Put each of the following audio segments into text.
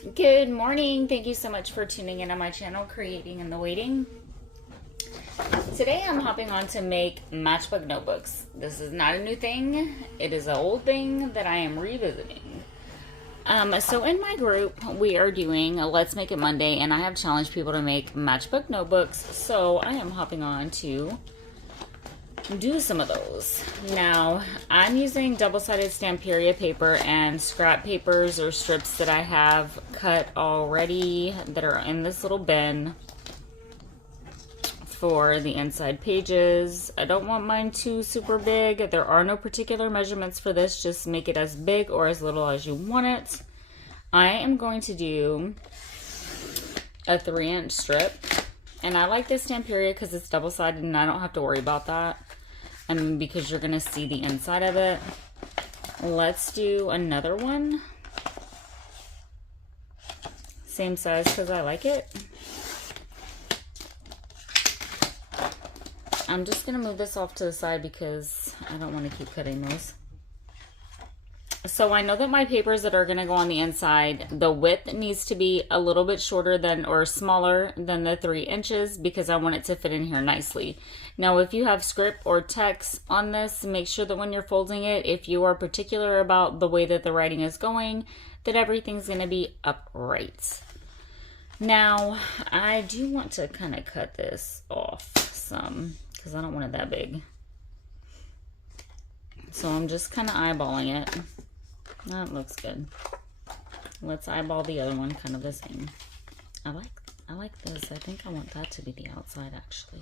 Good morning. Thank you so much for tuning in on my channel, Creating in the Waiting. Today I'm hopping on to make matchbook notebooks. This is not a new thing. It is an old thing that I am revisiting. So in my group, we are doing a Let's Make It Monday, and I have challenged people to make matchbook notebooks. So I am hopping on to do some of those. Now, I'm using double-sided Stamperia paper and scrap papers or strips that I have cut already that are in this little bin for the inside pages. I don't want mine too super big. There are no particular measurements for this. Just make it as big or as little as you want it. I am going to do a 3-inch strip, and I like this Stamperia because it's double-sided and I don't have to worry about that. And because you're going to see the inside of it. Let's do another one. Same size because I like it. I'm just going to move this off to the side because I don't want to keep cutting those. So I know that my papers that are going to go on the inside, the width needs to be a little bit shorter than or smaller than the 3 inches because I want it to fit in here nicely. Now, if you have script or text on this, make sure that when you're folding it, if you are particular about the way that the writing is going, that everything's going to be upright. Now, I do want to kind of cut this off some because I don't want it that big. So I'm just kind of eyeballing it. That looks good. Let's eyeball the other one, kind of the same. I like this. I think I want that to be the outside, actually.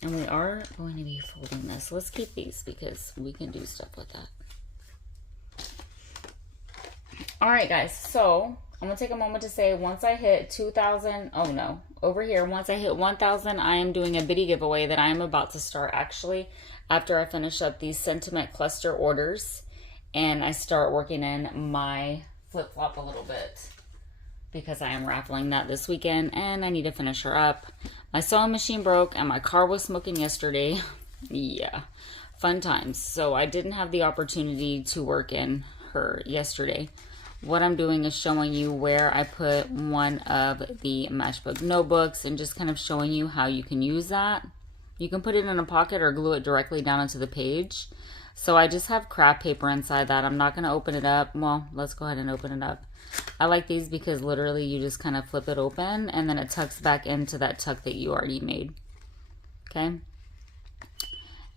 And we are going to be folding this. Let's keep these because we can do stuff with that. All right, guys. So I'm going to take a moment to say once I hit 2,000, oh no, over here, once I hit 1,000, I am doing a bitty giveaway that I am about to start actually after I finish up these sentiment cluster orders and I start working in my flip-flop a little bit because I am raffling that this weekend and I need to finish her up. My sewing machine broke and my car was smoking yesterday. Yeah, fun times. So I didn't have the opportunity to work in her yesterday. What I'm doing is showing you where I put one of the matchbook notebooks and just kind of showing you how you can use that. You can put it in a pocket or glue it directly down onto the page. So I just have craft paper inside that. I'm not going to open it up. Well, let's go ahead and open it up. I like these because literally you just kind of flip it open and then it tucks back into that tuck that you already made. Okay.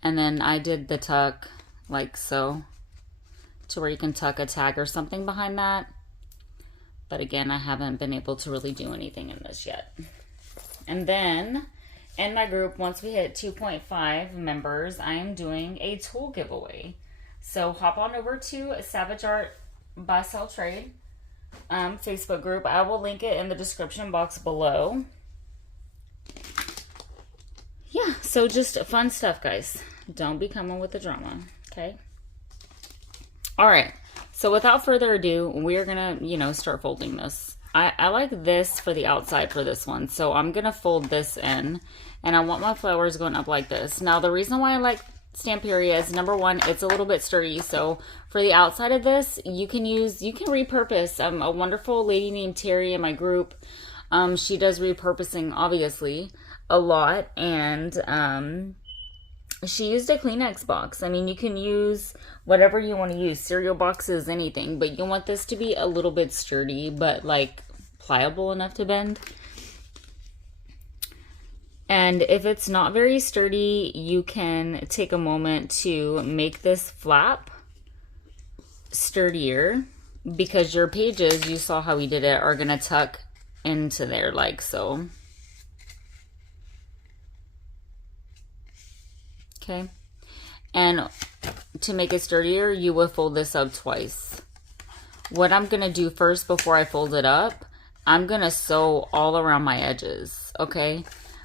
And then I did the tuck like so to where you can tuck a tag or something behind that. But again, I haven't been able to really do anything in this yet. And then in my group, once we hit 2.5 members, I am doing a tool giveaway. So hop on over to Savage Art Buy Sell Trade Facebook group. I will link it in the description box below. Yeah, so just fun stuff, guys. Don't be coming with the drama, okay? All right, so without further ado, we're gonna, start folding this. I like this for the outside for this one, so I'm gonna fold this in, and I want my flowers going up like this. Now, the reason why I like Stamperia is, number one, it's a little bit sturdy, so for the outside of this, you can repurpose. A wonderful lady named Terry in my group, she does repurposing, obviously, a lot, and she used a Kleenex box. I mean, you can use whatever you want to use, cereal boxes, anything, but you want this to be a little bit sturdy, but like pliable enough to bend. And if it's not very sturdy, you can take a moment to make this flap sturdier because your pages, you saw how we did it, are going to tuck into there like so. Okay, and to make it sturdier, you will fold this up twice. What I'm going to do first before I fold it up, I'm going to sew all around my edges, okay?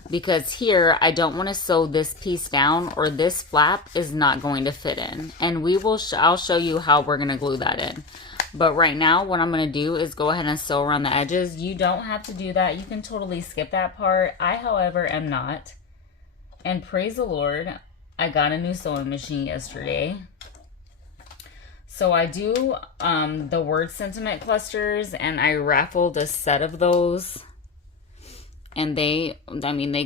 Because here, I don't want to sew this piece down or this flap is not going to fit in. And I'll show you how we're going to glue that in. But right now, what I'm going to do is go ahead and sew around the edges. You don't have to do that. You can totally skip that part. I, however, am not. And praise the Lord, I got a new sewing machine yesterday. So I do the word sentiment clusters, and I raffled a set of those. And they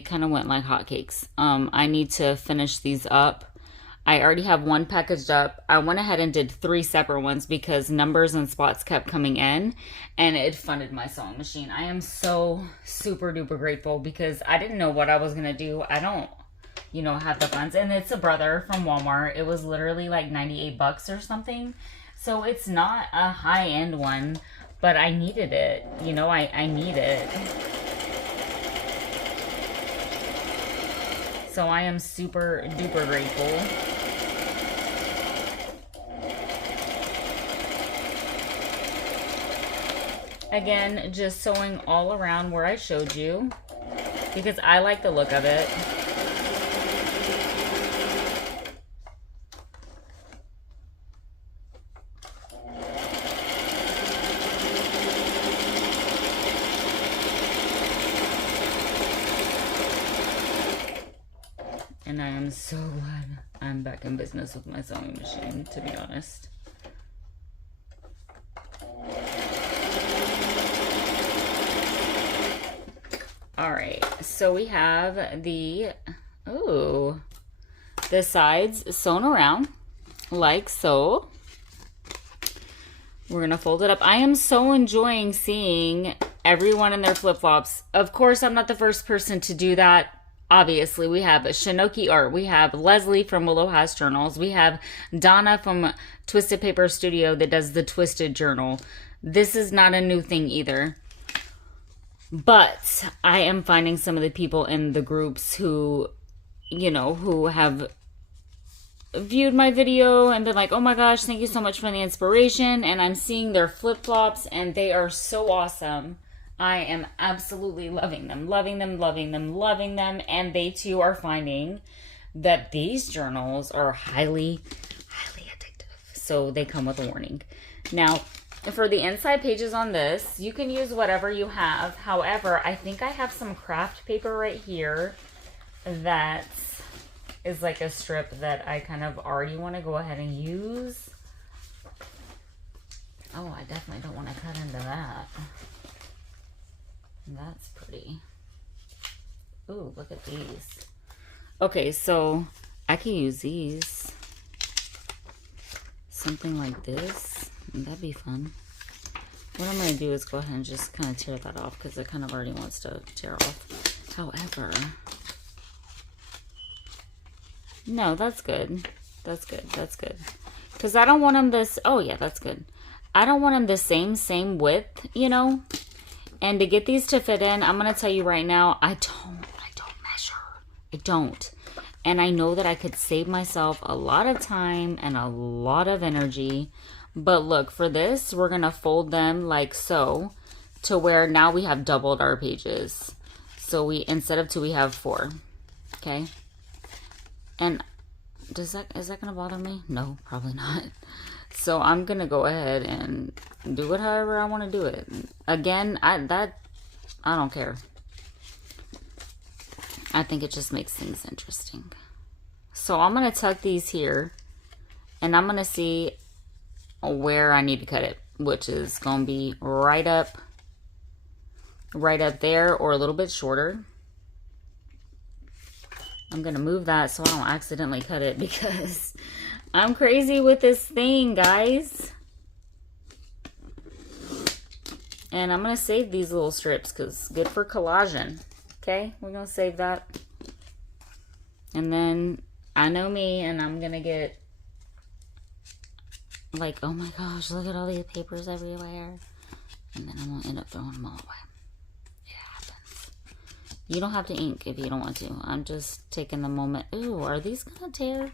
kind of went like hotcakes. I need to finish these up. I already have one packaged up. I went ahead and did 3 separate ones because numbers and spots kept coming in, and it funded my sewing machine. I am so super duper grateful because I didn't know what I was gonna do. I don't, have the funds, and it's a brother from Walmart. It was literally like 98 bucks or something. So it's not a high-end one, but I needed it. I need it. So I am super duper grateful. Again, just sewing all around where I showed you because I like the look of it. And I am so glad I'm back in business with my sewing machine, to be honest. All right, so we have the sides sewn around like so. We're gonna fold it up. I am so enjoying seeing everyone in their flip-flops. Of course, I'm not the first person to do that. Obviously, we have Shinoki Art. We have Leslie from Willow House Journals. We have Donna from Twisted Paper Studio that does the Twisted Journal. This is not a new thing either. But I am finding some of the people in the groups who, who have viewed my video and been like, oh my gosh, thank you so much for the inspiration. And I'm seeing their flip-flops and they are so awesome. I am absolutely loving them, loving them, loving them, loving them. And they too are finding that these journals are highly, highly addictive. So they come with a warning. Now, for the inside pages on this, you can use whatever you have. However, I think I have some craft paper right here that is like a strip that I kind of already want to go ahead and use. Oh, I definitely don't want to cut into that. That's pretty. Ooh, look at these. Okay, so I can use these. Something like this. That'd be fun. What I'm going to do is go ahead and just kind of tear that off because it kind of already wants to tear off. However, no, that's good. That's good. That's good. Because I don't want them this. Oh, yeah, that's good. I don't want them the same width, And to get these to fit in, I'm going to tell you right now, I don't measure. I don't. And I know that I could save myself a lot of time and a lot of energy. But look, for this, we're going to fold them like so to where now we have doubled our pages. So instead of 2, we have 4. Okay. And is that going to bother me? No, probably not. So I'm going to go ahead and do it however I want to do it. Again, I don't care. I think it just makes things interesting. So I'm going to tuck these here and I'm going to see where I need to cut it, which is going to be right up there or a little bit shorter. I'm going to move that so I don't accidentally cut it because I'm crazy with this thing, guys. And I'm going to save these little strips because good for collaging. Okay, we're going to save that. And then I know me and I'm going to get like, oh my gosh, look at all these papers everywhere. And then I'm going to end up throwing them all away. It happens. You don't have to ink if you don't want to. I'm just taking the moment. Ooh, are these going to tear?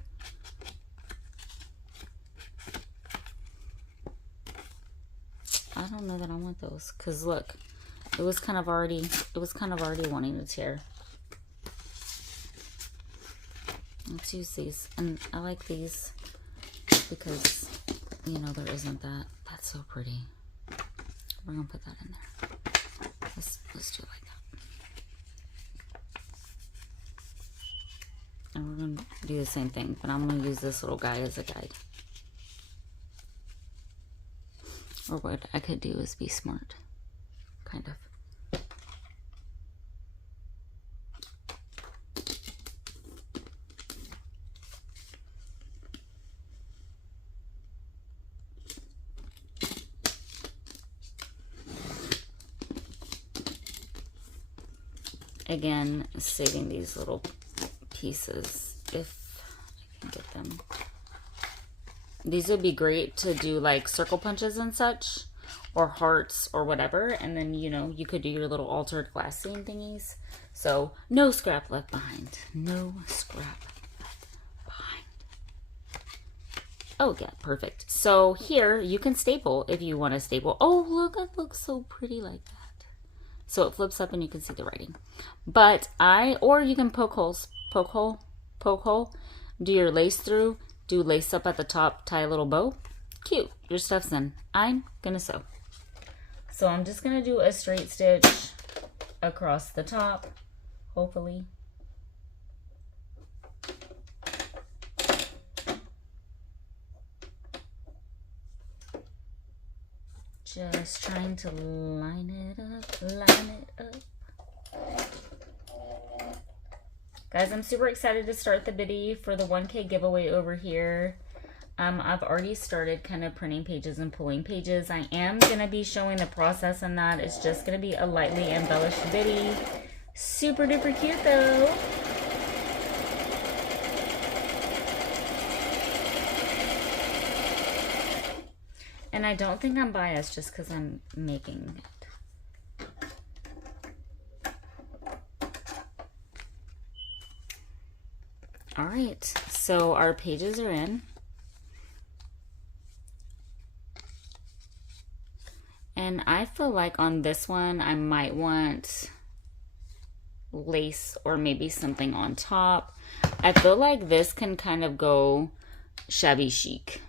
I don't know that I want those. Because look, it was kind of already wanting to tear. Let's use these. And I like these because, there isn't that. That's so pretty. We're going to put that in there. Let's do it like that. And we're going to do the same thing, but I'm going to use this little guy as a guide. Or what I could do is be smart, kind of. Again, saving these little pieces if I can get them. These would be great to do like circle punches and such, or hearts or whatever, and then, you know, you could do your little altered glass scene thingies. So no scrap left behind. No scrap left behind. Oh yeah, perfect. So here you can staple if you want to staple. Oh look, it looks so pretty like that. So it flips up and you can see the writing. But or you can poke holes, poke hole, do your lace through, do lace up at the top, tie a little bow. Cute, your stuff's in. I'm gonna sew. So I'm just gonna do a straight stitch across the top, hopefully. Just trying to line it up, line it up. Guys, I'm super excited to start the biddy for the 1K giveaway over here. I've already started kind of printing pages and pulling pages. I am going to be showing the process in that. It's just going to be a lightly embellished biddy. Super duper cute though. And I don't think I'm biased just because I'm making it. All right, so our pages are in. And I feel like on this one, I might want lace or maybe something on top. I feel like this can kind of go shabby chic.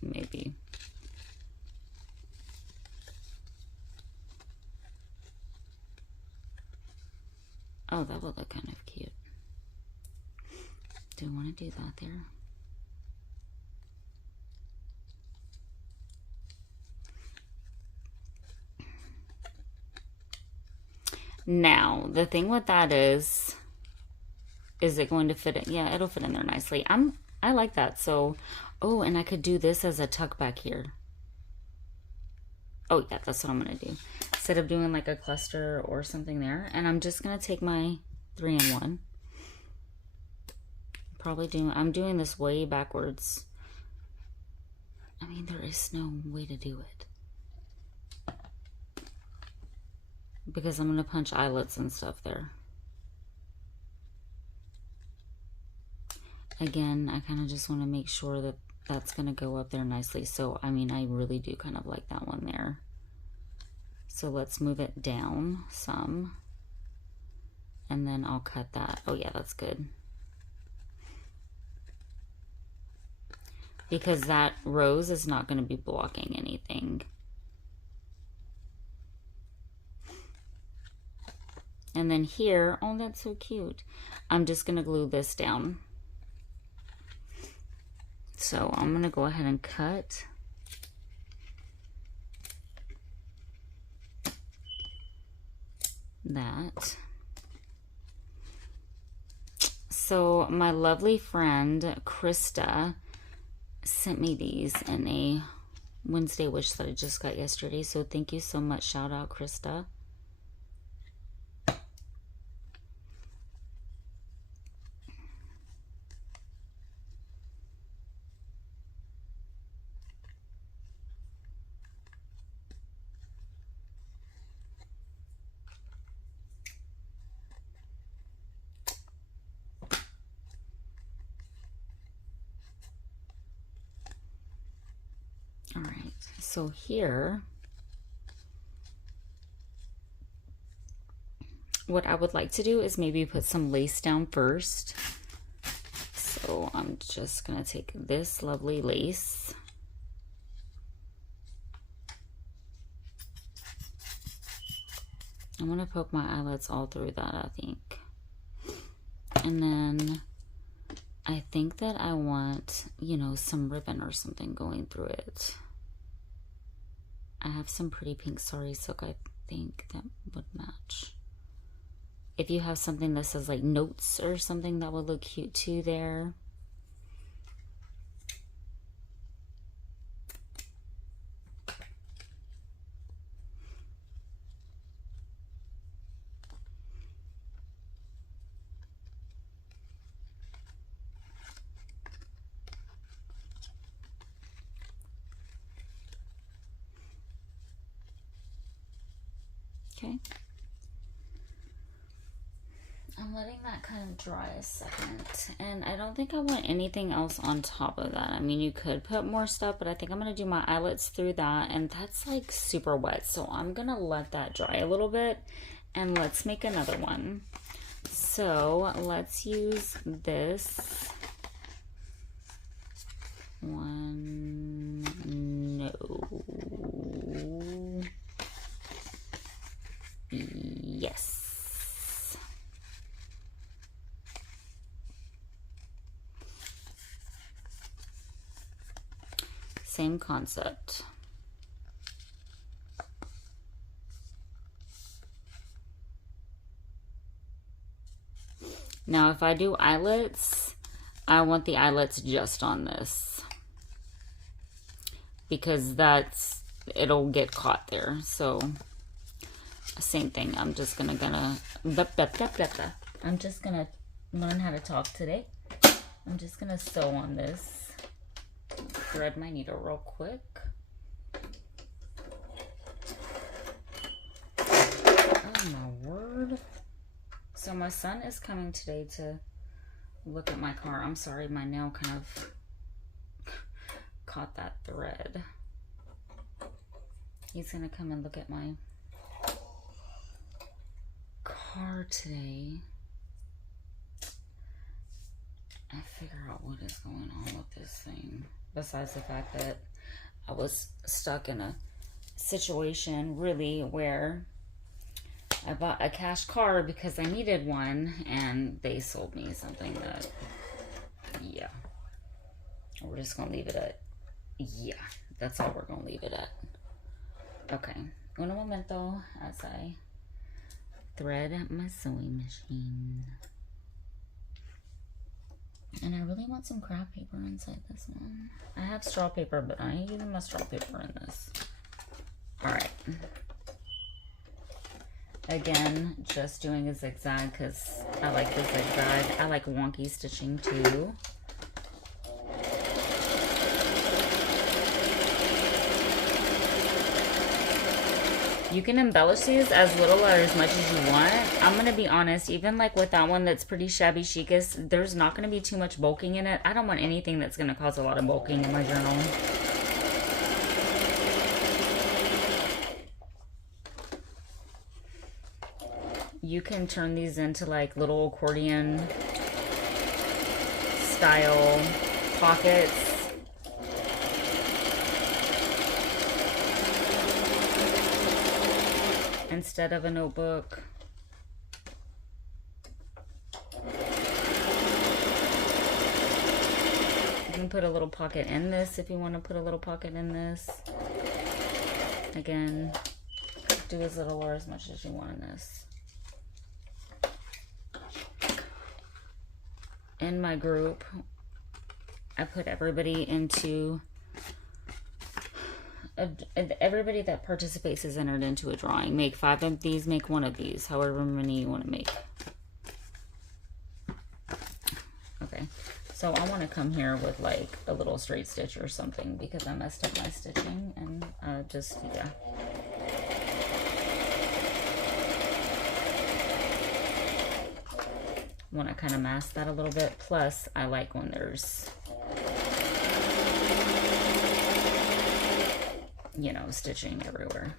Maybe. Oh, that would look kind of cute. Do I want to do that there? Now, the thing with that is it going to fit in? Yeah, it'll fit in there nicely. I like that. So, oh, and I could do this as a tuck back here. Oh, yeah, that's what I'm going to do. Instead of doing like a cluster or something there. And I'm just going to take my 3-in-1. I'm doing this way backwards. I mean, there is no way to do it. Because I'm going to punch eyelets and stuff there. Again, I kind of just want to make sure that that's going to go up there nicely. So, I mean, I really do kind of like that one there. So let's move it down some. And then I'll cut that. Oh yeah, that's good. Because that rose is not going to be blocking anything. And then here, oh, that's so cute. I'm just going to glue this down. So I'm going to go ahead and cut. That. So my lovely friend Krista sent me these in a Wednesday wish that I just got yesterday. So thank you so much. Shout out, Krista. All right, so here, what I would like to do is maybe put some lace down first. So I'm just gonna take this lovely lace. I'm gonna poke my eyelets all through that, I think. And then I think that I want, you know, some ribbon or something going through it. I have some pretty pink sari silk I think that would match. If you have something that says like notes or something, that would look cute too there. Okay. I'm letting that kind of dry a second. And I don't think I want anything else on top of that. I mean, you could put more stuff, but I think I'm going to do my eyelets through that. And that's like super wet. So I'm going to let that dry a little bit. And let's make another one. So let's use this one. No. Yes. Same concept. Now, if I do eyelets, I want the eyelets just on this, because it'll get caught there. So same thing. I'm just gonna learn how to talk today. I'm just gonna sew on this. Thread my needle real quick. Oh my word. So my son is coming today to look at my car. I'm sorry, my nail kind of caught that thread. He's gonna come and look at my car today. I figure out what is going on with this thing. Besides the fact that I was stuck in a situation really where I bought a cash car because I needed one, and they sold me something that, yeah. We're just gonna leave it at, yeah. That's all we're gonna leave it at. Okay. Un momento as I thread my sewing machine. And I really want some craft paper inside this one. I have straw paper, but I ain't using my straw paper in this. Alright. Again, just doing a zigzag because I like the zigzag. I like wonky stitching too. You can embellish these as little or as much as you want. I'm going to be honest, even like with that one that's pretty shabby chicest, there's not going to be too much bulking in it. I don't want anything that's going to cause a lot of bulking in my journal. You can turn these into like little accordion style pockets. Instead of a notebook. You can put a little pocket in this if you want to put a little pocket in this. Again, do as little or as much as you want in this. In my group, I put everybody into everybody that participates is entered into a drawing. Make 5 of these, make 1 of these, however many you want to make. Okay, so I want to come here with like a little straight stitch or something because I messed up my stitching, and just, yeah. Want to kind of mask that a little bit. Plus, I like when there's, you know, stitching everywhere.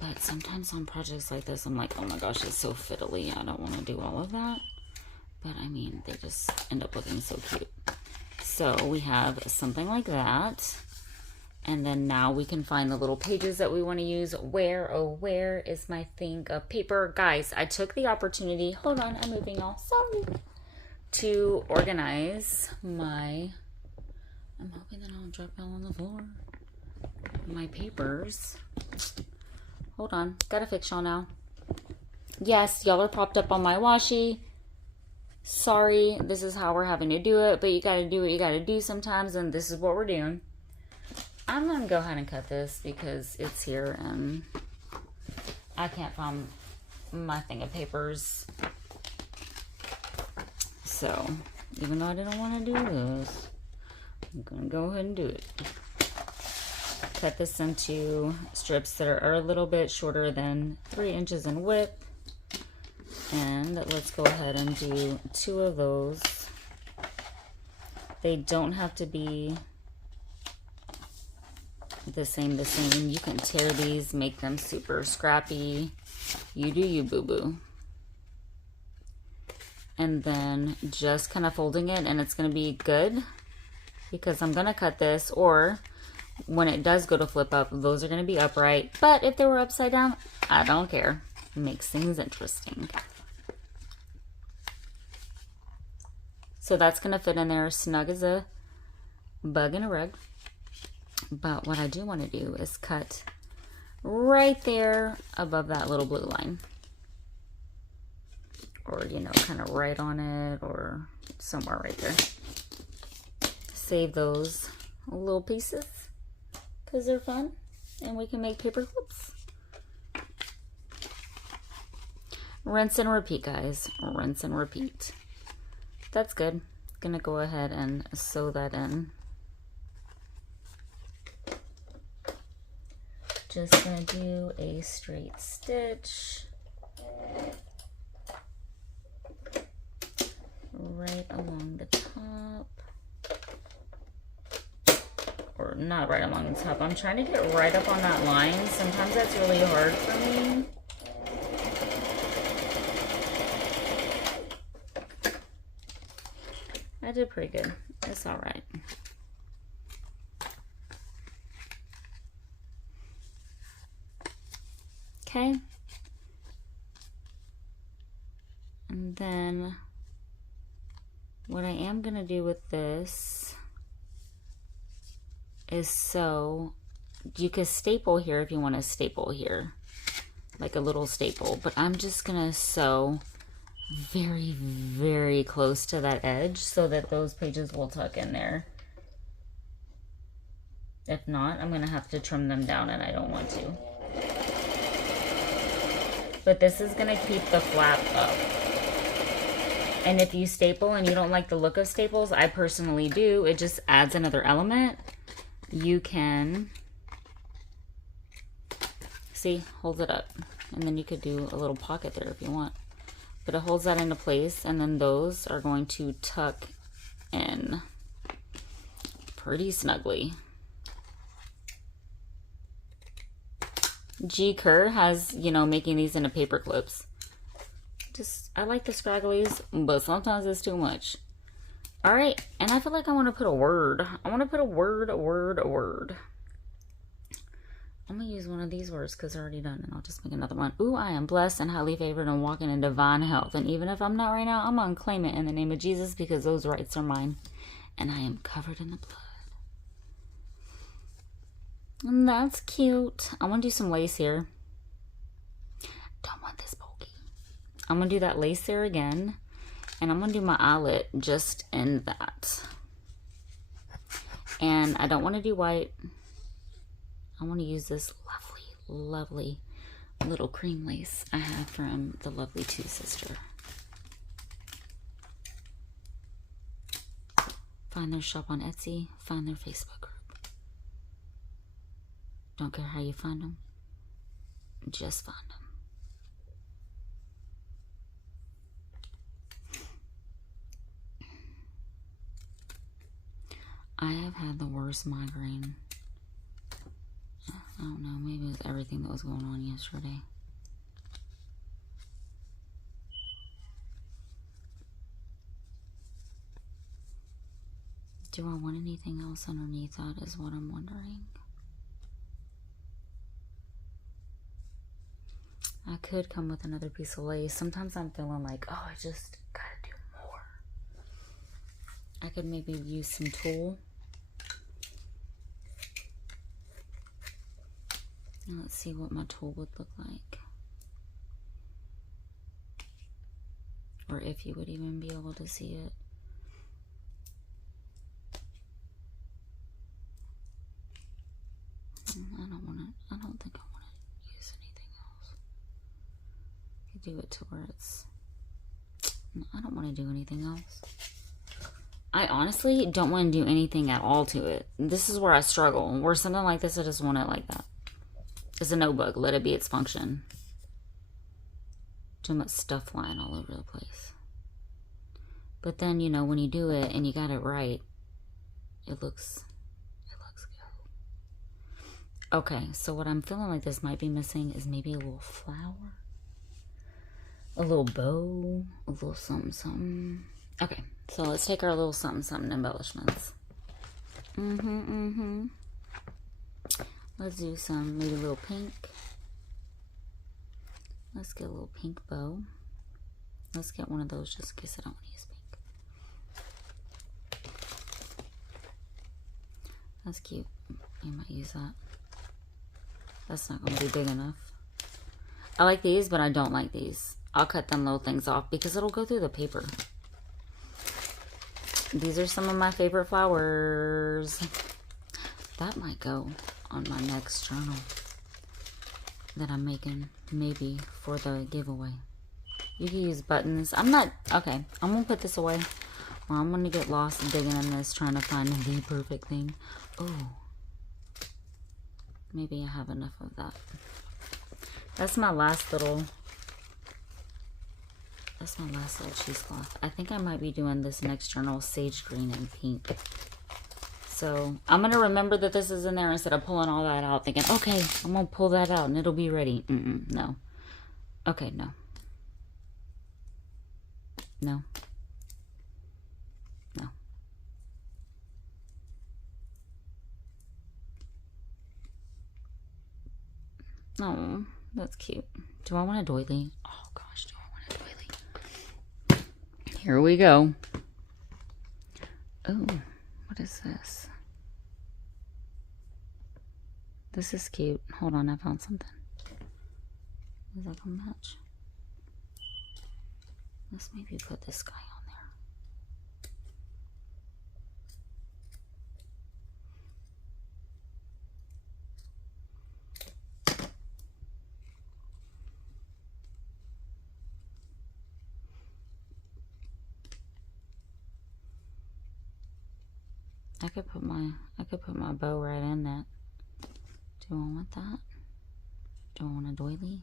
But sometimes on projects like this, I'm like, oh my gosh, it's so fiddly. I don't want to do all of that. But I mean, they just end up looking so cute. So we have something like that. And then now we can find the little pages that we want to use. Where, oh, where is my thing of paper? Guys, I took the opportunity, hold on, I'm moving all, sorry, to organize my, I'm hoping that I don't drop it all on the floor, my papers. Hold on, gotta fix y'all now. Yes, y'all are propped up on my washi. Sorry, this is how we're having to do it, but you gotta do what you gotta do sometimes, and this is what we're doing. I'm gonna go ahead and cut this because it's here and I can't find my thing of papers. So, even though I didn't want to do this, I'm gonna go ahead and do it. Cut this into strips that are a little bit shorter than 3 inches in width. And let's go ahead and do 2 of those. They don't have to be the same. You can tear these, make them super scrappy. You do you, boo-boo. And then just kind of folding it, and it's going to be good because I'm going to cut this, or when it does go to flip up, those are going to be upright. But if they were upside down, I don't care. It makes things interesting. So that's going to fit in there snug as a bug in a rug. But what I do want to do is cut right there above that little blue line. Or, you know, kind of right on it, or somewhere right there. Save those little pieces because they're fun and we can make paper clips. Rinse and repeat, guys. Rinse and repeat. That's good. Gonna go ahead and sew that in. Just gonna do a straight stitch right along the top, or not right along the top. I'm trying to get right up on that line. Sometimes that's really hard for me. I did pretty good. It's all right. Okay. And then what I am going to do with this is sew. You could staple here if you want to staple here, like a little staple, but I'm just going to sew very, very close to that edge so that those pages will tuck in there. If not, I'm going to have to trim them down, and I don't want to. But this is going to keep the flap up. And if you staple and you don't like the look of staples, I personally do, it just adds another element. You can, see, hold it up. And then you could do a little pocket there if you want. But it holds that into place, and then those are going to tuck in pretty snugly. G. Kerr has, you know, making these into paper clips. Just, I like the scragglies, but sometimes it's too much. All right, and I feel like I want to put a word. I want to put a word. I'm going to use one of these words because they're already done, and I'll just make another one. Ooh, I am blessed and highly favored and walking in divine health. And even if I'm not right now, I'm going to claim it in the name of Jesus because those rights are mine. And I am covered in the blood. And that's cute. I want to do some lace here. Don't want this bulky. I'm going to do that lace there again. And I'm going to do my eyelet just in that. And I don't want to do white. I want to use this lovely, lovely little cream lace I have from the lovely Two Sister. Find their shop on Etsy. Find their Facebook group. Don't care how you find them. Just find them. I have had the worst migraine. I don't know, maybe it was everything that was going on yesterday. Do I want anything else underneath that is what I'm wondering. I could come with another piece of lace. Sometimes I'm feeling like, oh, I just gotta do more. I could maybe use some tulle. Now let's see what my tulle would look like. Or if you would even be able to see it. I don't think I want to use anything else. I could do it to where it's, I don't want to do anything else. I honestly don't want to do anything at all to it. This is where I struggle. Where something like this, I just want it like that. It's a notebook. Let it be its function. Too much stuff flying all over the place. But then, you know, when you do it and you got it right, it looks good. Okay, so what I'm feeling like this might be missing is maybe a little flower, a little bow, a little something, something. Okay, so let's take our little something, something embellishments. Let's do some, maybe a little pink. Let's get a little pink bow. Let's get one of those just in case I don't want to use pink. That's cute. I might use that. That's not going to be big enough. I like these, but I don't like these. I'll cut them little things off because it'll go through the paper. These are some of my favorite flowers. That might go on my next journal that I'm making, maybe for the giveaway. You can use buttons. I'm gonna put this away, or I'm gonna get lost digging in this trying to find the perfect thing. Oh, maybe I have enough of that. That's my last little cheesecloth. I think I might be doing this next journal sage green and pink. So I'm going to remember that this is in there instead of pulling all that out thinking, okay, I'm going to pull that out and it'll be ready. No. Okay, no. No. No. Oh, that's cute. Do I want a doily? Oh gosh, do I want a doily? Here we go. Oh, what is this? This is cute. Hold on, I found something. Is that gonna match? Let's maybe put this guy on there. I could put my bow right in that. Do I want that? Do I want a doily?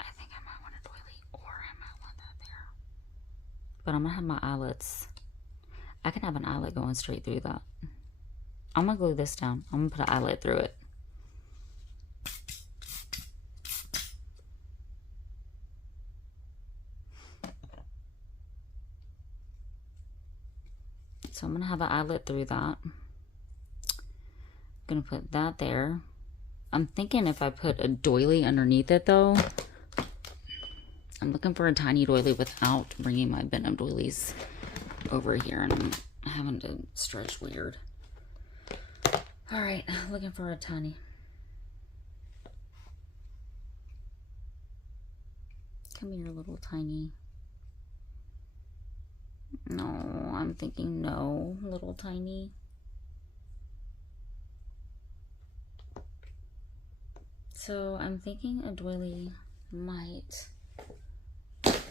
I think I might want a doily, or I might want that there. But I'm gonna have my eyelets. I can have an eyelet going straight through that. I'm gonna glue this down. I'm gonna put an eyelet through it. So I'm gonna have an eyelet through that. Gonna put that there. I'm thinking if I put a doily underneath it though. I'm looking for a tiny doily without bringing my Benham doilies over here, and I'm having to stretch weird. All right, looking for a tiny. Come here, little tiny. No, I'm thinking no, little tiny. So I'm thinking a doily might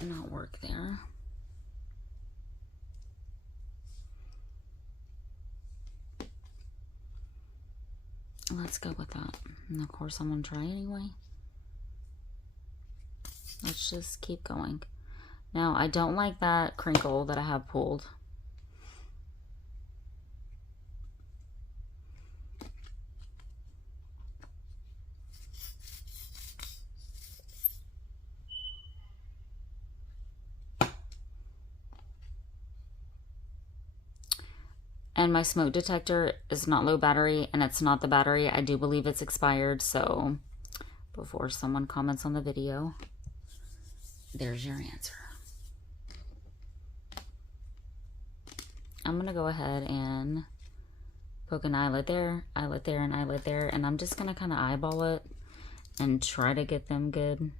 not work there. Let's go with that. And of course I'm gonna try anyway. Let's just keep going. Now I don't like that crinkle that I have pulled. And my smoke detector is not low battery, and it's not the battery. I do believe it's expired, so before someone comments on the video. There's your answer. I'm going to go ahead and poke an eyelid there, and eyelid there, and I'm just going to kind of eyeball it and try to get them good.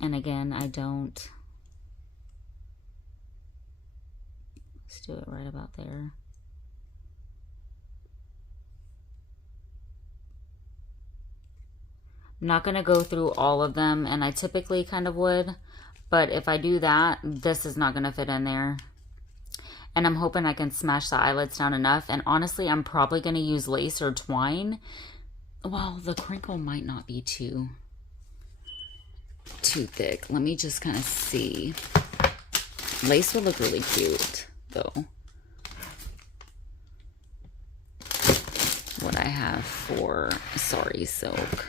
And again, I don't... Let's do it right about there. I'm not going to go through all of them, and I typically kind of would, but if I do that, this is not going to fit in there. And I'm hoping I can smash the eyelids down enough, and honestly, I'm probably going to use lace or twine. Well, the crinkle might not be too thick. Let me just kind of see. Lace would look really cute, though. What I have for Sorry Silk.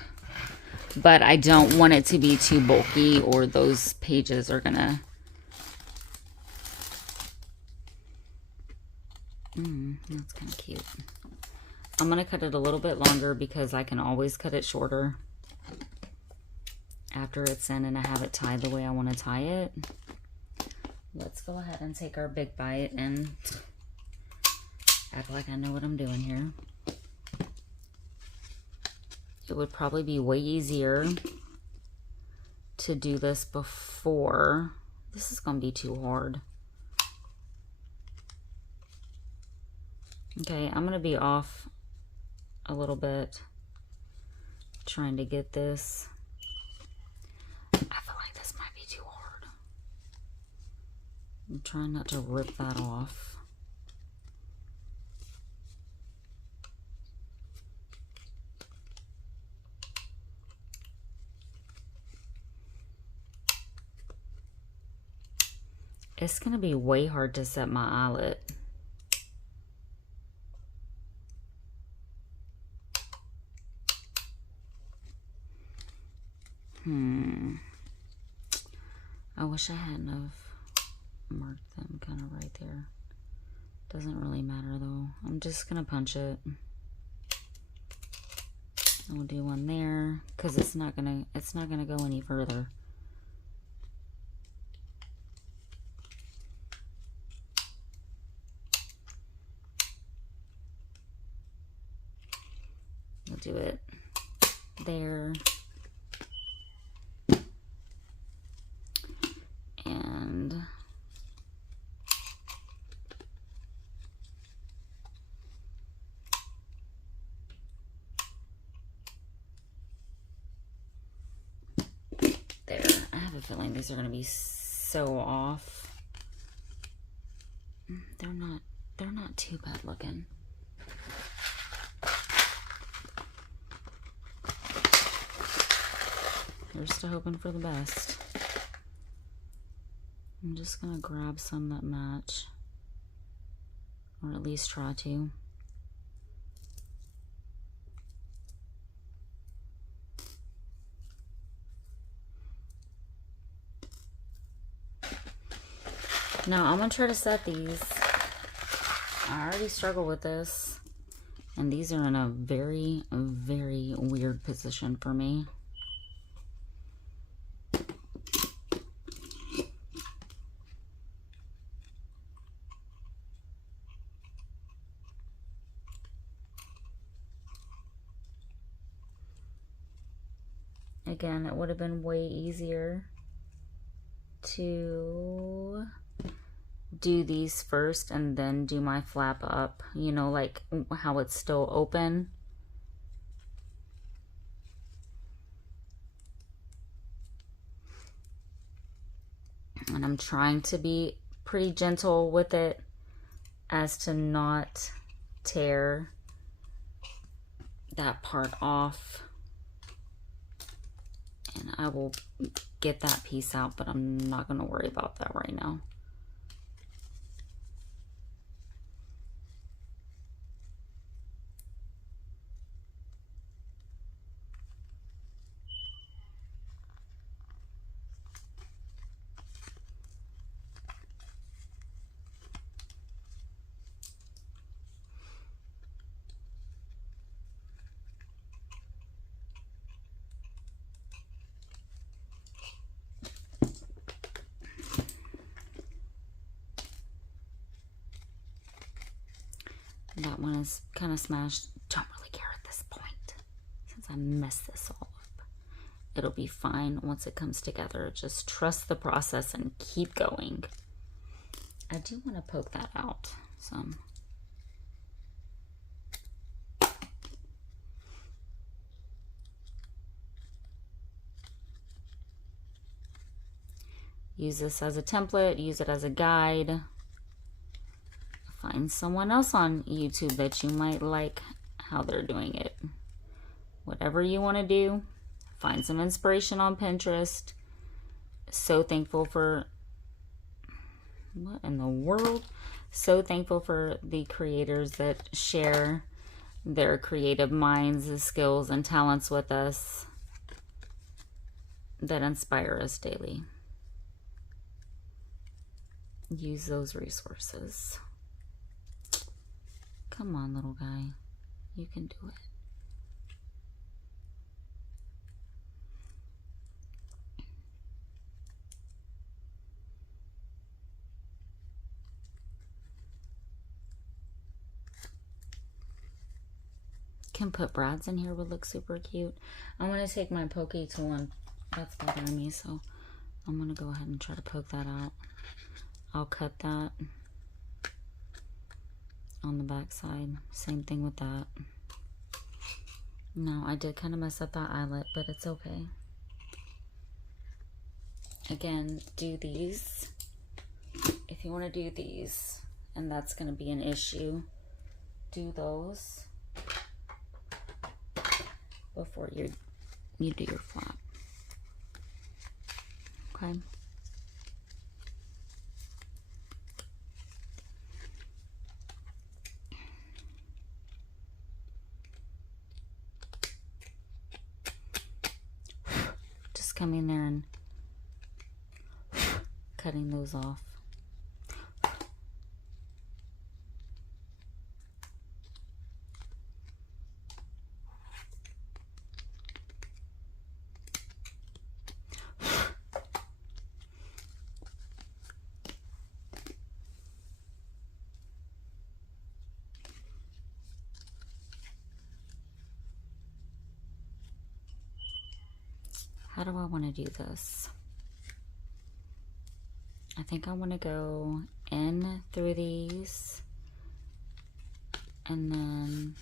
But I don't want it to be too bulky, or those pages are gonna... That's kind of cute. I'm gonna cut it a little bit longer because I can always cut it shorter after it's in and I have it tied the way I want to tie it. Let's go ahead and take our big bite and act like I know what I'm doing here. It would probably be way easier to do this before. This is going to be too hard. Okay, I'm going to be off a little bit trying to get this. I feel like this might be too hard. I'm trying not to rip that off. It's going to be way hard to set my eyelet. I wish I hadn't have marked them kind of right there. Doesn't really matter though. I'm just going to punch it. I'll do one there because it's not going to go any further. We'll do it there. And there. I have a feeling these are going to be so off. They're not too bad looking. Here's to hoping for the best. I'm just going to grab some that match, or at least try to. Now I'm going to try to set these. I already struggle with this, and these are in a very, very weird position for me. Again, it would have been way easier to do these first and then do my flap up, you know, like how it's still open. And I'm trying to be pretty gentle with it as to not tear that part off. And I will get that piece out, but I'm not going to worry about that right now. when it's kind of smashed, don't really care at this point since I messed this all up. It'll be fine once it comes together. Just trust the process and keep going. I do want to poke that out some. Use this as a template, use it as a guide. Find someone else on YouTube that you might like how they're doing it. Whatever you want to do, find some inspiration on Pinterest. So thankful for, what in the world? So thankful for the creators that share their creative minds, skills, and talents with us that inspire us daily. Use those resources. Come on, little guy. You can do it. Can put brads in here, would look super cute. I'm going to take my pokey tool and that's bothering me, so I'm going to go ahead and try to poke that out. I'll cut that on the back side. Same thing with that. No, I did kind of mess up that eyelet, but it's okay. Again, do these. If you want to do these, and that's going to be an issue, do those before you do your flap. Okay. Just come in there and cutting those off. How do I want to do this? I think I want to go in through these and then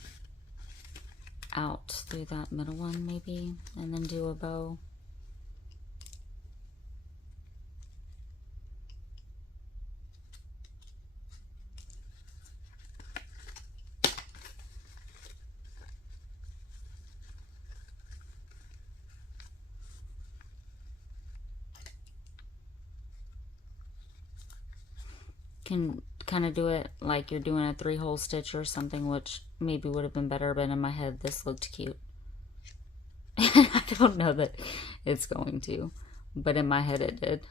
out through that middle one maybe, and then do a bow. Can kind of do it like you're doing a 3-hole stitch or something, which maybe would have been better, but in my head this looked cute. I don't know that it's going to, but in my head it did.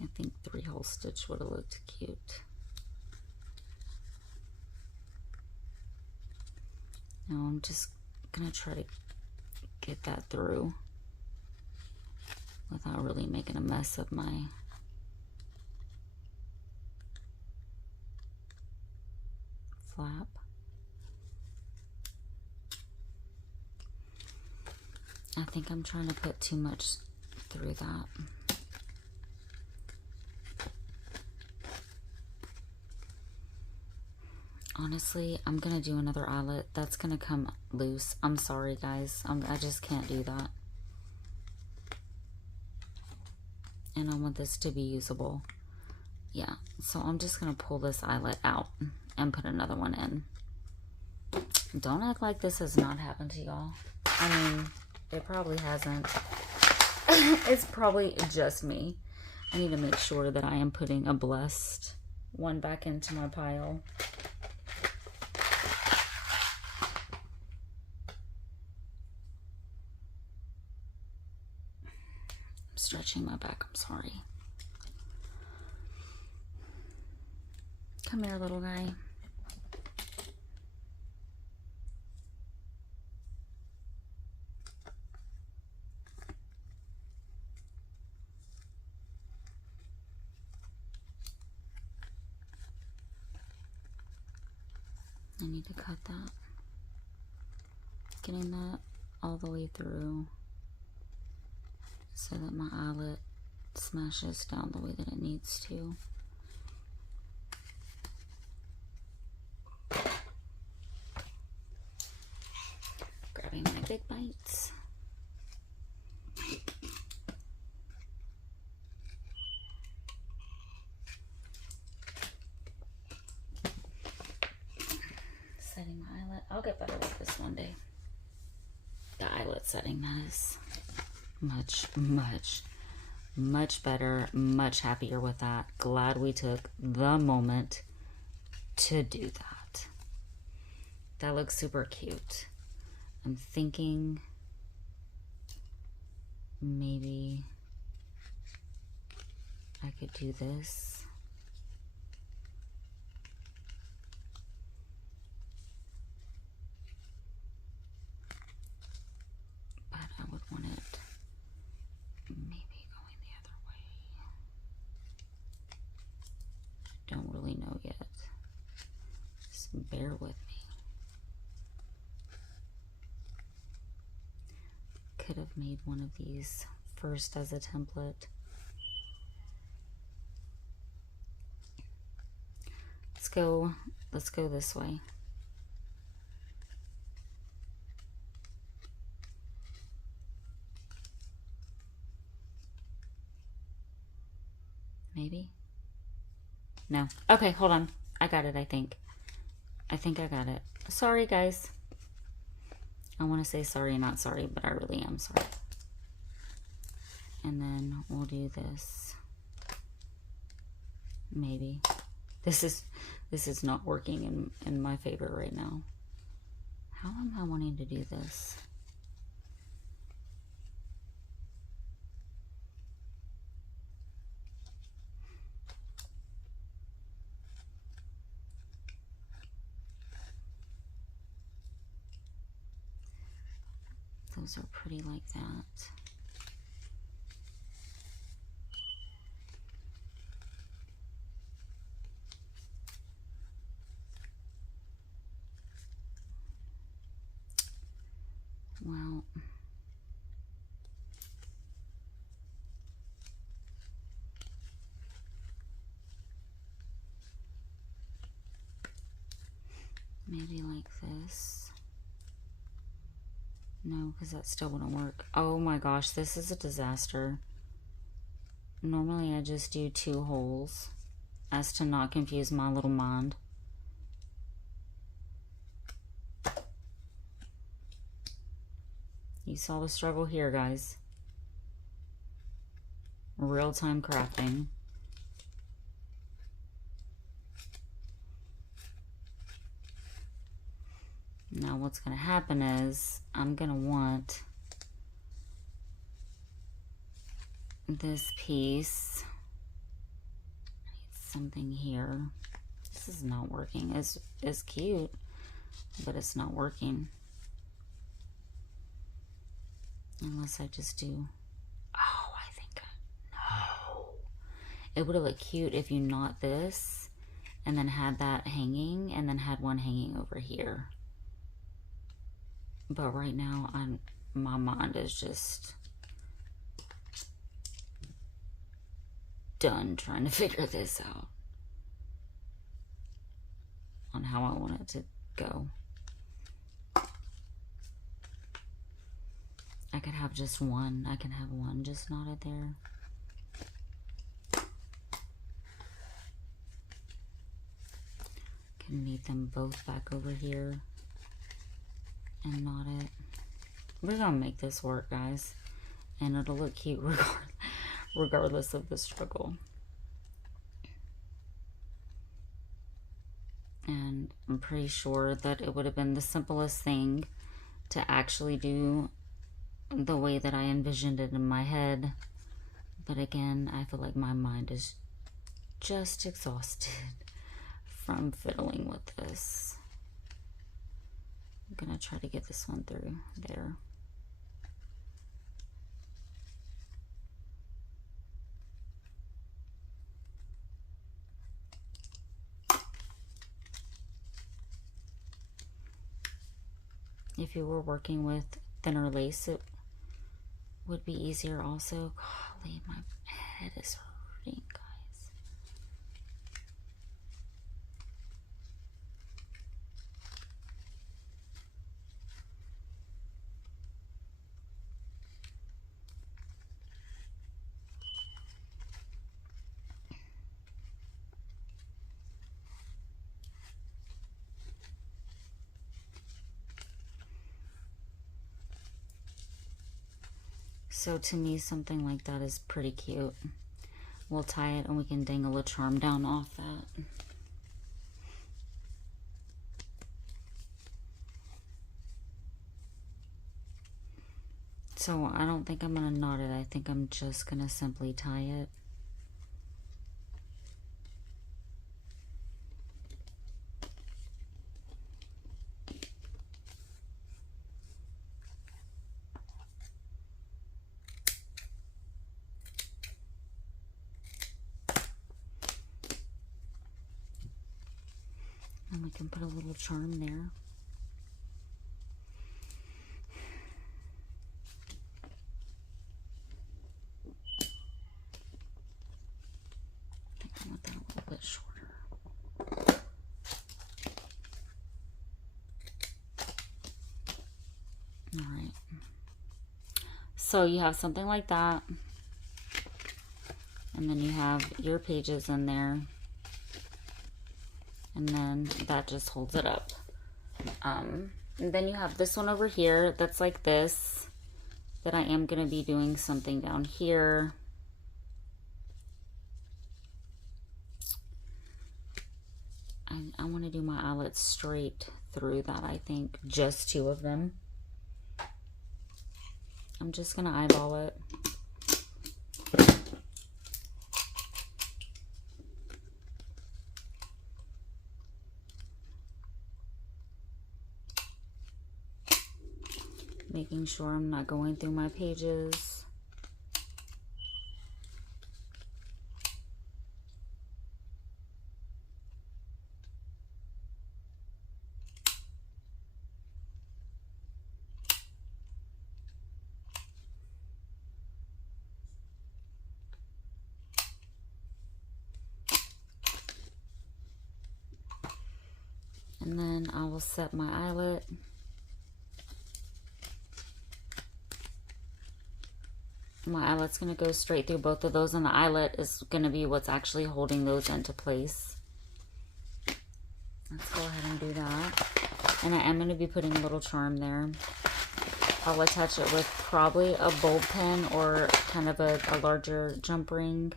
I think 3-hole stitch would have looked cute. Now I'm just gonna try to get that through without really making a mess of my flap. I think I'm trying to put too much through that. Honestly, I'm gonna do another eyelet. That's gonna come loose. I'm sorry, guys. I just can't do that. And I want this to be usable. Yeah, so I'm just gonna pull this eyelet out and put another one in. Don't act like this has not happened to y'all. I mean, it probably hasn't. It's probably just me. I need to make sure that I am putting a blessed one back into my pile. Stretching my back, I'm sorry. Come here, little guy. I need to cut that. Getting that all the way through so that my eyelet smashes down the way that it needs to. Grabbing my big bites. Setting my eyelet. I'll get better with this one day. The eyelet setting, that is much better, much happier with that. Glad we took the moment to do that. That looks super cute. I'm thinking maybe I could do this. But I would want it maybe going the other way. Don't really know yet. Just bear with me. Could have made one of these first as a template. Let's go this way. Maybe? No. Okay, hold on. I got it, I think. I think I got it. Sorry, guys. I want to say sorry, not sorry, but I really am sorry. And then we'll do this. Maybe. This is not working in my favor right now. How am I wanting to do this? Those are pretty like that. Well, maybe like this. No, because that still wouldn't work. Oh my gosh, this is a disaster. Normally I just do 2 holes as to not confuse my little mind. You saw the struggle here, guys. Real-time crafting. Now what's going to happen is I'm going to want this piece. I need something here. This is not working. It's cute, but it's not working. Unless I just do... Oh, I think... No. It would have looked cute if you knot this and then had that hanging and then had one hanging over here. But right now, my mind is just done trying to figure this out on how I want it to go. I could have just one. I can have one just knotted there. Can meet them both back over here and knot it. We're gonna make this work, guys, and it'll look cute regardless of the struggle. And I'm pretty sure that it would have been the simplest thing to actually do the way that I envisioned it in my head. But again, I feel like my mind is just exhausted from fiddling with this. I'm gonna try to get this one through there. if you were working with thinner lace, it would be easier also. Golly, my head is hurting, guys. So to me, something like that is pretty cute. We'll tie it and we can dangle a charm down off that. So I don't think I'm going to knot it. I think I'm just going to simply tie it. And we can put a little charm there. I think I want that a little bit shorter. All right. So you have something like that. And then you have your pages in there. And then that just holds it up. And then you have this one over here that's like this, that I am going to be doing something down here. I want to do my eyelets straight through that, I think. Just 2 of them. I'm just going to eyeball it. Making sure I'm not going through my pages. And then I will set my eyelet. My eyelet's going to go straight through both of those, and the eyelet is going to be what's actually holding those into place. Let's go ahead and do that. And I am going to be putting a little charm there. I'll attach it with probably a bulb pen or kind of a larger jump ring.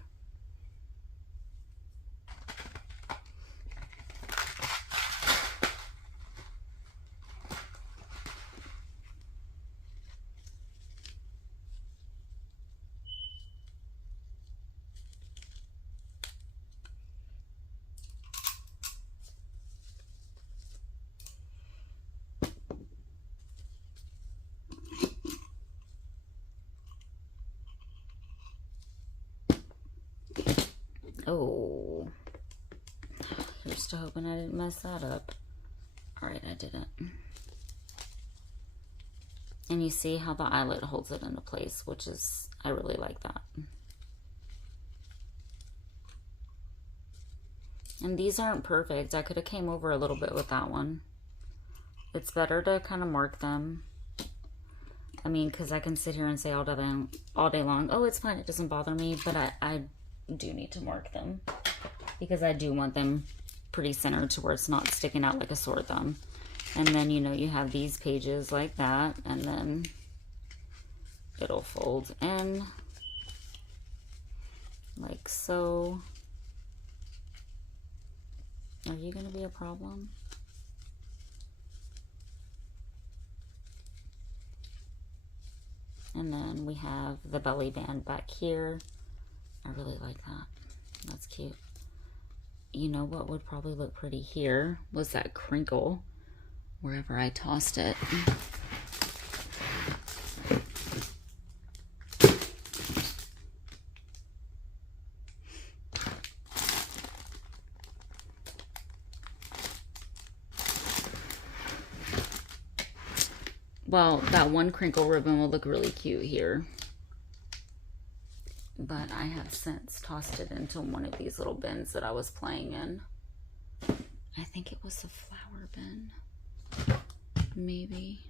Oh, here's to hoping I didn't mess that up. All right, I didn't. And you see how the eyelet holds it into place, which is, I really like that. And these aren't perfect. I could have came over a little bit with that one. It's better to kind of mark them. I mean, because I can sit here and say all day long, oh, it's fine, it doesn't bother me, but I do need to mark them because I do want them pretty centered to where it's not sticking out like a sore thumb. And then, you know, you have these pages like that, and then it'll fold in like so. Are you going to be a problem? And then we have the belly band back here. I really like that. That's cute. You know what would probably look pretty here was that crinkle wherever I tossed it. Well, that one crinkle ribbon will look really cute here. But I have since tossed it into one of these little bins that I was playing in. I think it was a flower bin. Maybe.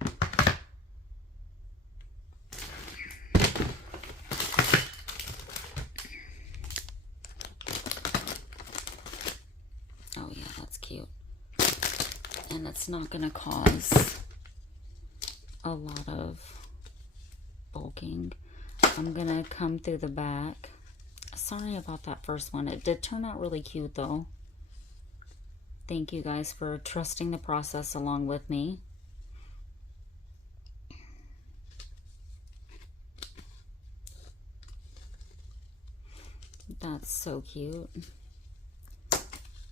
Oh yeah, that's cute. And it's not gonna cause a lot of bulking. I'm gonna come through the back. Sorry about that first one. It did turn out really cute though. Thank you guys for trusting the process along with me. That's so cute.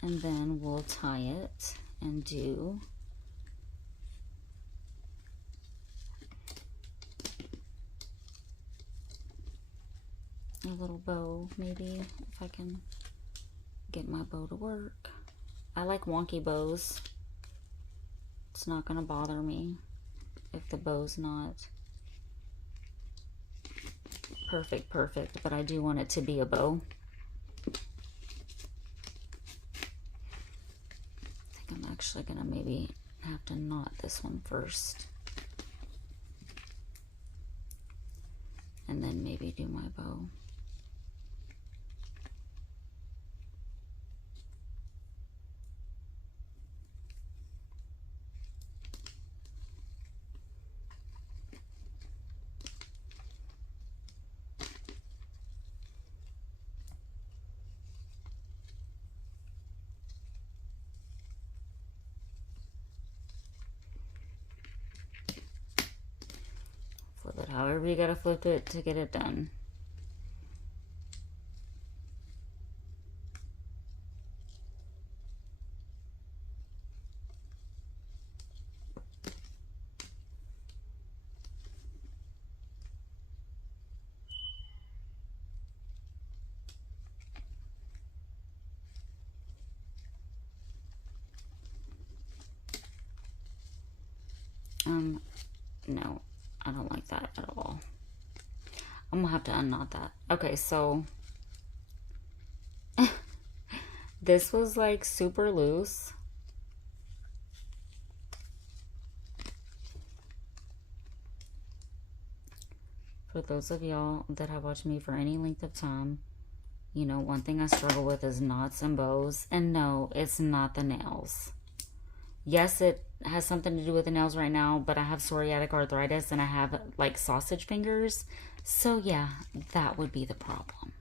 And then we'll tie it and do a little bow, maybe, if I can get my bow to work. I like wonky bows. It's not gonna bother me if the bow's not perfect, but I do want it to be a bow. I think I'm actually gonna maybe have to knot this one first. And then maybe do my bow. Flip it however you gotta flip it to get it done. No, I don't like that at all. I'm gonna have to unknot that. Okay, so this was like super loose. For those of y'all that have watched me for any length of time, you know, one thing I struggle with is knots and bows. And no, it's not the nails. Yes, it has something to do with the nails right now, but I have psoriatic arthritis and I have like sausage fingers. So yeah, that would be the problem.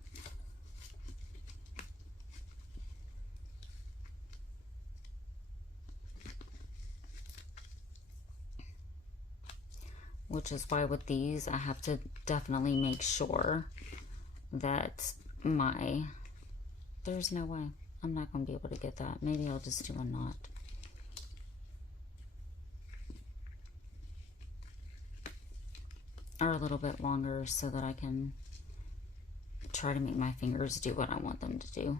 Which is why with these, I have to definitely make sure that there's no way. I'm not going to be able to get that. Maybe I'll just do a knot. Or a little bit longer so that I can try to make my fingers do what I want them to do.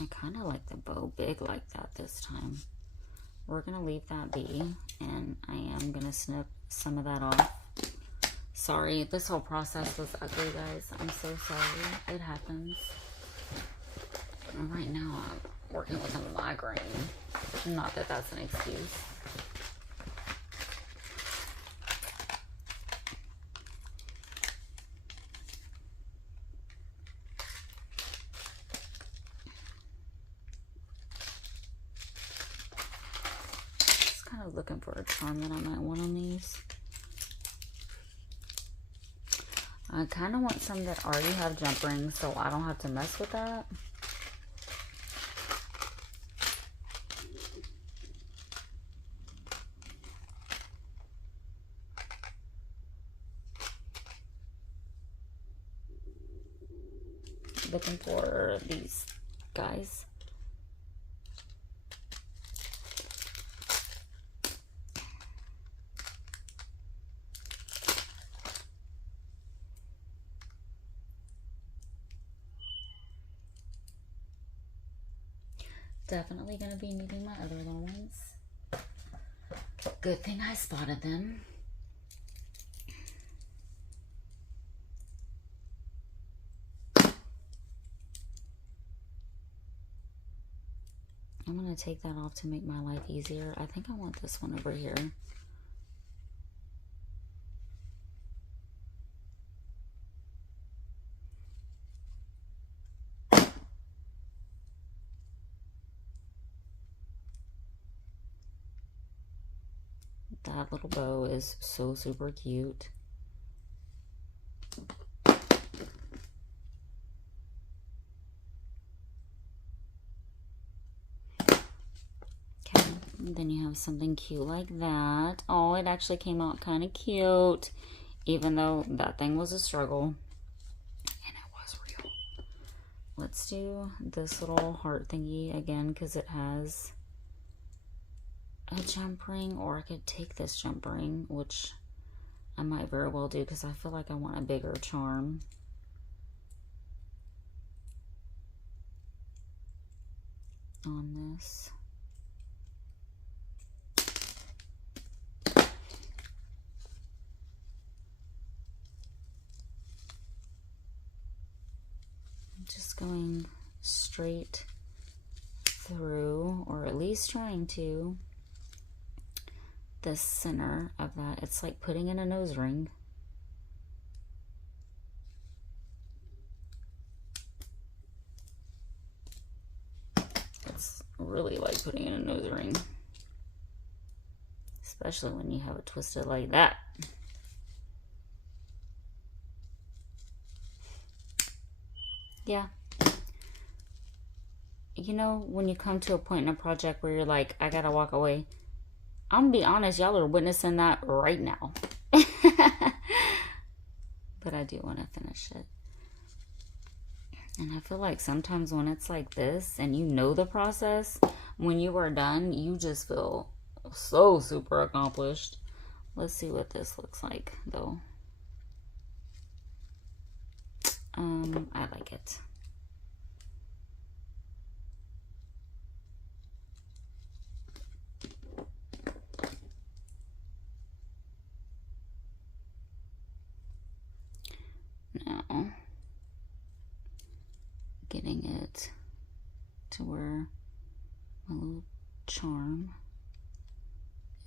I kind of like the bow big like that this time. We're going to leave that be, and I am going to snip some of that off. Sorry, this whole process was ugly, guys. I'm so sorry. It happens. Right now, I'm working with a migraine. Not that that's an excuse. Looking for a charm that I might want on these. I kind of want some that already have jump rings so I don't have to mess with that. looking for these guys. Definitely going to be needing my other little ones. Good thing I spotted them. I'm going to take that off to make my life easier. I think I want this one over here. That little bow is so super cute. Then you have something cute like that. Oh, it actually came out kind of cute, even though that thing was a struggle. And it was real. Let's do this little heart thingy again because it has a jump ring, or I could take this jump ring, which I might very well do because I feel like I want a bigger charm. On this. Just going straight through, or at least trying to, the center of that. It's like putting in a nose ring. It's really like putting in a nose ring, especially when you have it twisted like that. Yeah. You know, when you come to a point in a project where you're like, I gotta walk away, I'm gonna be honest, y'all are witnessing that right now. But I do want to finish it. And I feel like sometimes when it's like this and you know the process, when you are done, you just feel so super accomplished. Let's see what this looks like though. I like it. Now, getting it to where my little charm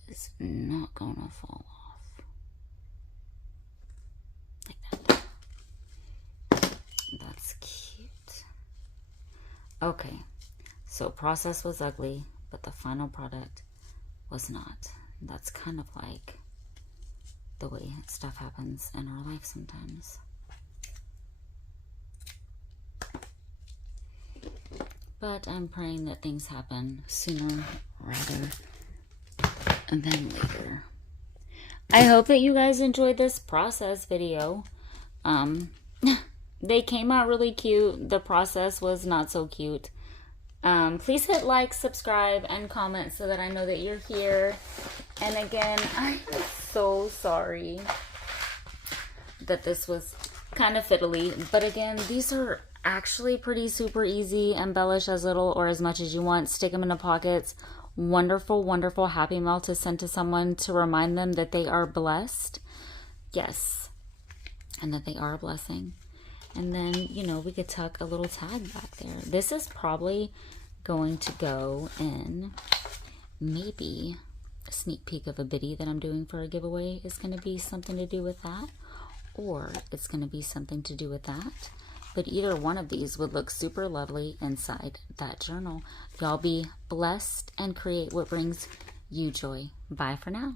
is not gonna fall off. Like that. That's cute. Okay, so process was ugly, but the final product was not. That's kind of like the way stuff happens in our life sometimes. But I'm praying that things happen sooner rather than later. I hope that you guys enjoyed this process video. They came out really cute. The process was not so cute. Please hit like, subscribe, and comment so that I know that you're here. And again, I'm so sorry that this was kind of fiddly. But again, these are actually pretty super easy. Embellish as little or as much as you want. Stick them in the pockets. Wonderful, wonderful happy mail to send to someone to remind them that they are blessed. Yes. And that they are a blessing. And then, you know, we could tuck a little tag back there. This is probably going to go in maybe a sneak peek of a biddy that I'm doing for a giveaway is going to be something to do with that. Or it's going to be something to do with that. But either one of these would look super lovely inside that journal. Y'all be blessed and create what brings you joy. Bye for now.